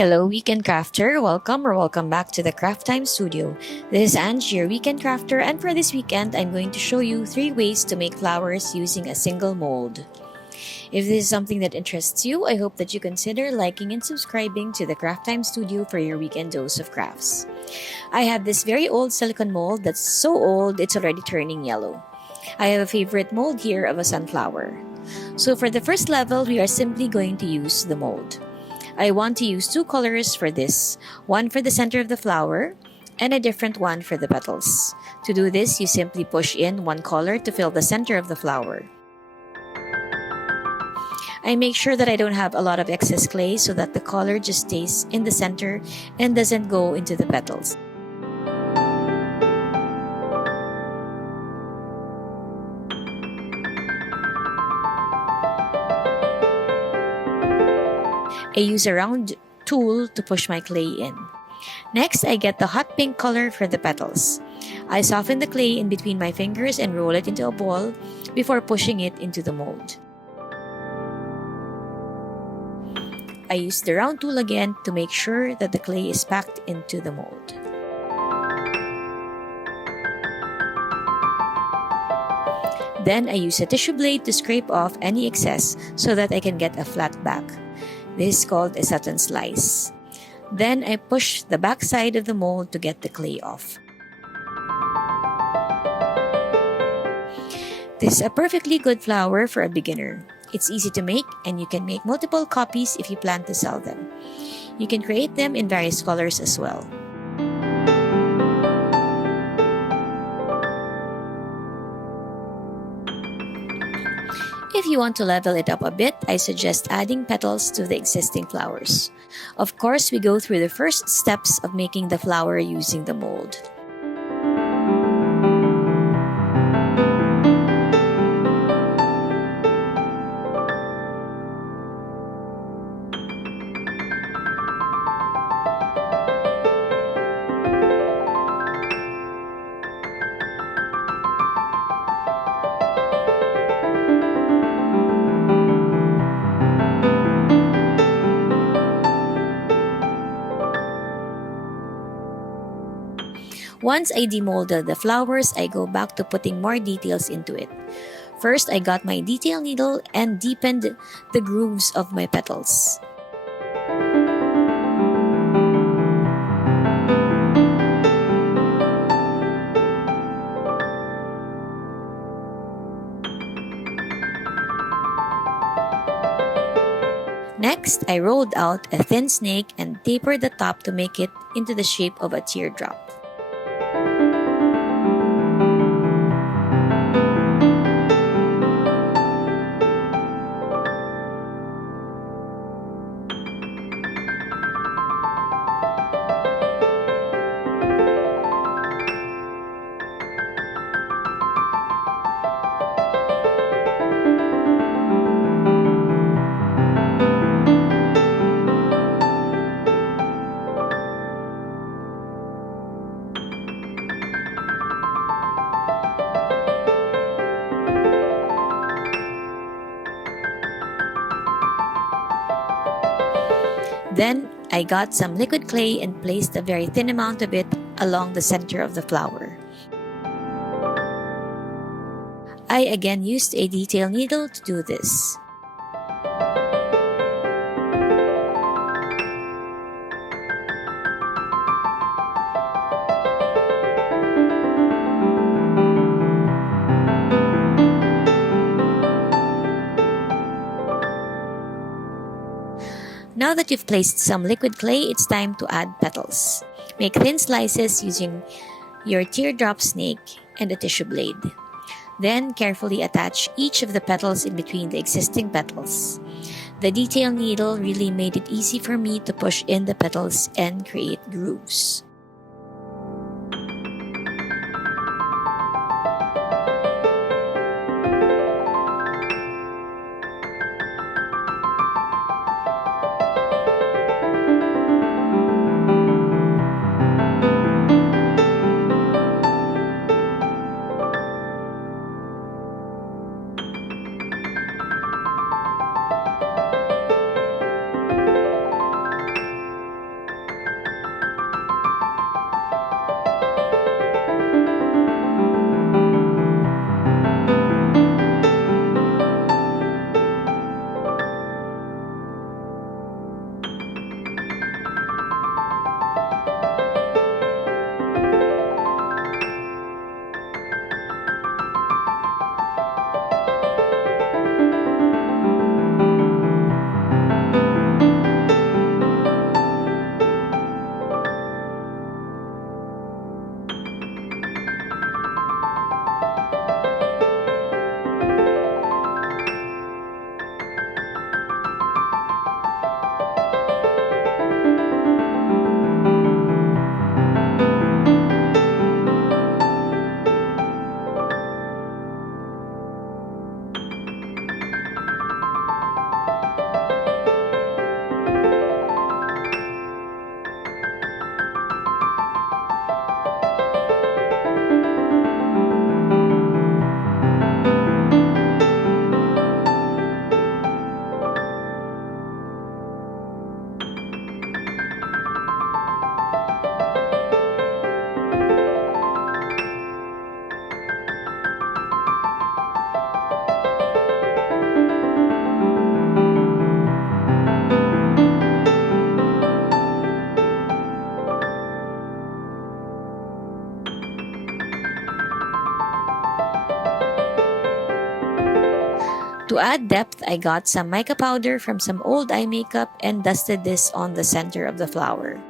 Hello, Weekend Crafter. Welcome or welcome back to the Craft Time Studio. This is Ange, your Weekend Crafter, and for this weekend, I'm going to show you 3 ways to make flowers using a single mold. If this is something that interests you, I hope that you consider liking and subscribing to the Craft Time Studio for your weekend dose of crafts. I have this very old silicone mold that's so old it's already turning yellow. I have a favorite mold here of a sunflower. So for the first level, we are simply going to use the mold. I want to use 2 colors for this, one for the center of the flower and a different one for the petals. To do this, you simply push in one color to fill the center of the flower. I make sure that I don't have a lot of excess clay so that the color just stays in the center and doesn't go into the petals. I use a round tool to push my clay in. Next, I get the hot pink color for the petals. I soften the clay in between my fingers and roll it into a ball before pushing it into the mold. I use the round tool again to make sure that the clay is packed into the mold. Then I use a tissue blade to scrape off any excess so that I can get a flat back. This is called a satin slice. Then I push the back side of the mold to get the clay off. This is a perfectly good flower for a beginner. It's easy to make and you can make multiple copies if you plan to sell them. You can create them in various colors as well. If you want to level it up a bit, I suggest adding petals to the existing flowers. Of course, we go through the first steps of making the flower using the mold. Once I demolded the flowers, I go back to putting more details into it. First, I got my detail needle and deepened the grooves of my petals. Next, I rolled out a thin snake and tapered the top to make it into the shape of a teardrop. Then, I got some liquid clay and placed a very thin amount of it along the center of the flower. I again used a detail needle to do this. Now that you've placed some liquid clay, it's time to add petals. Make thin slices using your teardrop snake and a tissue blade. Then carefully attach each of the petals in between the existing petals. The detail needle really made it easy for me to push in the petals and create grooves. To add depth, I got some mica powder from some old eye makeup and dusted this on the center of the flower.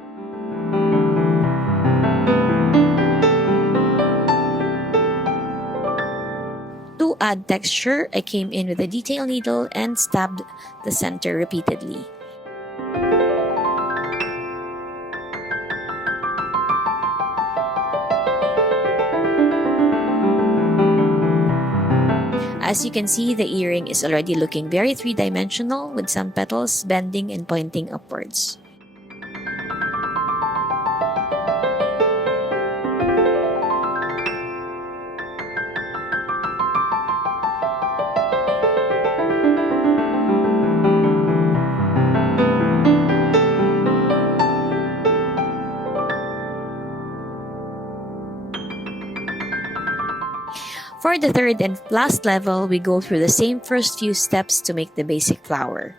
To add texture, I came in with a detail needle and stabbed the center repeatedly. As you can see, the earring is already looking very three-dimensional with some petals bending and pointing upwards. For the third and last level, we go through the same first few steps to make the basic flower.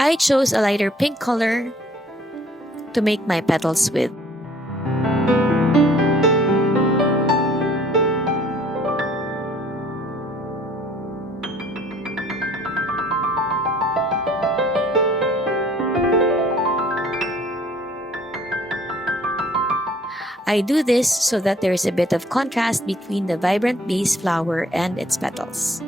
I chose a lighter pink color to make my petals with. I do this so that there is a bit of contrast between the vibrant base flower and its petals.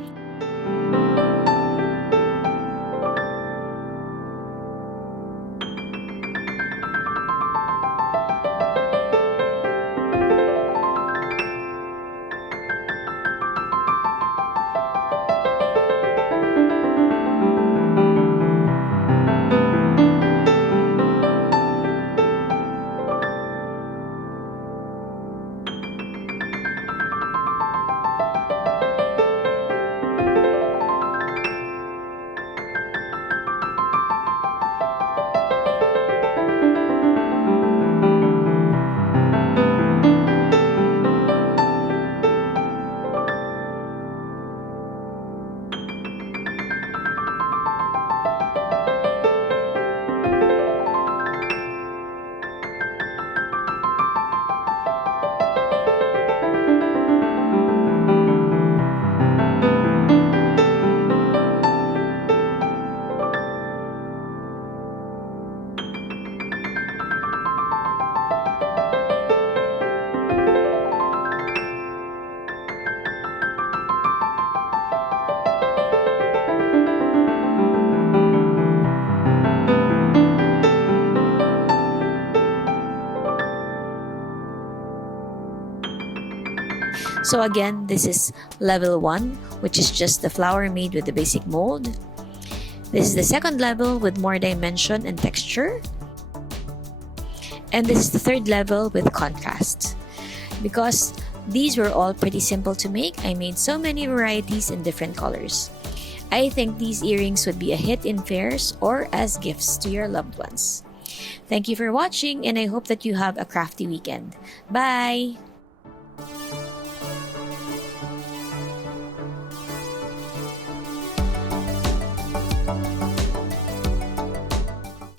So again, this is level 1, which is just the flower made with the basic mold. This is the second level with more dimension and texture. And this is the third level with contrast. Because these were all pretty simple to make, I made so many varieties in different colors. I think these earrings would be a hit in fairs or as gifts to your loved ones. Thank you for watching, and I hope that you have a crafty weekend. Bye!